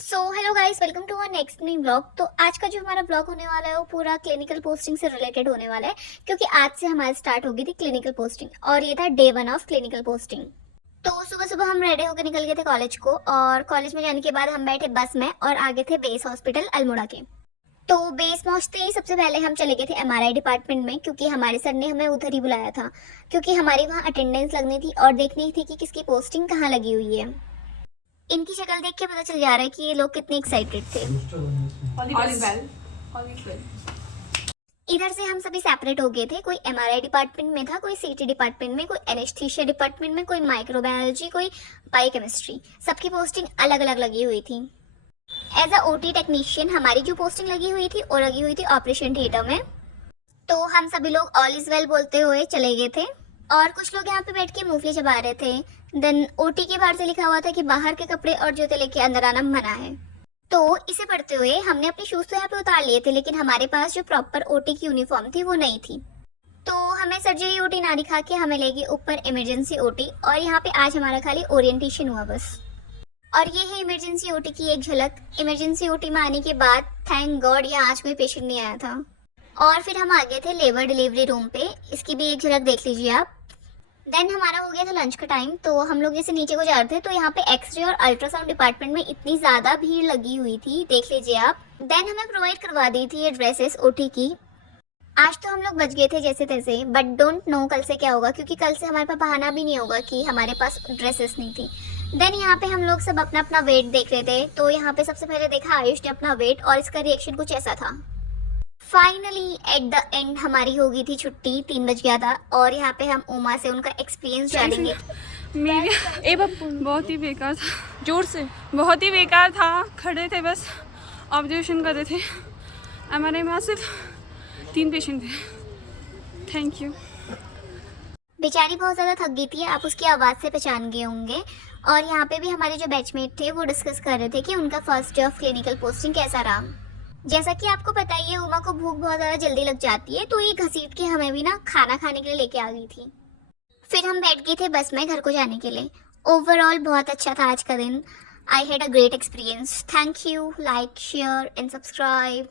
Hello guys, welcome to our next new blog. तो आज का जो हमारा ब्लॉग होने वाला है वो पूरा क्लिनिकल पोस्टिंग से रिलेटेड होने वाला है, क्योंकि आज से हमारी स्टार्ट होगी थी क्लिनिकल पोस्टिंग और ये था डे 1 ऑफ क्लिनिकल पोस्टिंग। तो सुबह सुबह हम रेडी होकर निकल गए थे कॉलेज को, और कॉलेज में जाने के बाद हम बैठे बस में और आगे थे बेस हॉस्पिटल अल्मोड़ा के। तो बेस पहुंचते ही सबसे पहले हम चले गए थे एमआरआई डिपार्टमेंट में, क्योंकि हमारे सर ने हमें उधर ही बुलाया था, क्योंकि हमारी वहाँ अटेंडेंस लगनी थी और देखनी थी कि किसकी पोस्टिंग कहाँ लगी हुई है। इनकी शक्ल देख के पता चल जा रहा है कि ये लोग कितने एक्साइटेड थे। इधर से हम सभी सेपरेट हो गए थे। कोई एमआरआई डिपार्टमेंट में था, कोई सीटी डिपार्टमेंट में, कोई एनेस्थीसिया डिपार्टमेंट में, कोई माइक्रोबायोलॉजी, कोई बायोकेमिस्ट्री। सबकी पोस्टिंग अलग अलग लगी हुई थी। एज अ ओटी टेक्नीशियन हमारी जो पोस्टिंग लगी हुई थी वो लगी हुई थी ऑपरेशन थिएटर में। तो हम सभी लोग ऑल इज वेल बोलते हुए चले गए थे, और कुछ लोग यहाँ पे बैठ के मूंगफली चबा रहे थे। देन ओटी के बाहर से लिखा हुआ था कि बाहर के कपड़े और जूते लेके अंदर आना मना है। तो इसे पढ़ते हुए हमने अपने शूज तो यहाँ पे उतार लिए थे, लेकिन हमारे पास जो प्रॉपर ओटी की यूनिफॉर्म थी वो नहीं थी। तो हमें सर्जरी ओटी ना दिखा के हमें ले गई ऊपर इमरजेंसी ओटी, और यहाँ पे आज हमारा खाली ओरिएंटेशन हुआ बस। और ये है इमरजेंसी ओटी की एक झलक। इमरजेंसी ओटी में आने के बाद थैंक गॉड यहाँ आज कोई पेशेंट नहीं आया था। और फिर हम आ गए थे लेबर डिलीवरी रूम पे, इसकी भी एक झलक देख लीजिए आप। देन हमारा हो गया था लंच का टाइम, तो हम लोग जैसे नीचे को जा रहे थे तो यहाँ पे एक्सरे और अल्ट्रासाउंड डिपार्टमेंट में इतनी ज़्यादा भीड़ लगी हुई थी, देख लीजिए आप। देन हमें प्रोवाइड करवा दी थी ये ड्रेसेस ओटी की। आज तो हम लोग बच गए थे जैसे तैसे, बट डोंट नो कल से क्या होगा, क्योंकि कल से हमारे पास बहाना भी नहीं होगा कि हमारे पास ड्रेसेस नहीं थी। देन यहाँ पे हम लोग सब अपना अपना वेट देख रहे थे। तो यहाँ पे सबसे पहले देखा आयुष ने अपना वेट, और इसका रिएक्शन कुछ ऐसा था। फाइनली एट द एंड हमारी हो गई थी छुट्टी, 3 बज गया था, और यहाँ पे हम उमा से उनका एक्सपीरियंस जानेंगे। मेरी बहुत ही बेकार था, जोर से बहुत ही बेकार था। खड़े थे बस, ऑब्जर्वेशन कर रहे थे। हमारे यहाँ सिर्फ 3 पेशेंट थे। Thank you. बेचारी बहुत ज़्यादा थक गई थी, आप उसकी आवाज़ से पहचान गए होंगे। और यहाँ पे भी हमारे जो बैचमेट थे वो डिस्कस कर रहे थे कि उनका first day of clinical posting कैसा रहा। जैसा कि आपको पता ही है, उमा को भूख बहुत ज़्यादा जल्दी लग जाती है, तो ये घसीट के हमें भी ना खाना खाने के लिए लेके आ गई थी। फिर हम बैठ गए थे बस में घर को जाने के लिए। ओवरऑल बहुत अच्छा था आज का दिन। I had a great experience. Thank you, like, share and subscribe.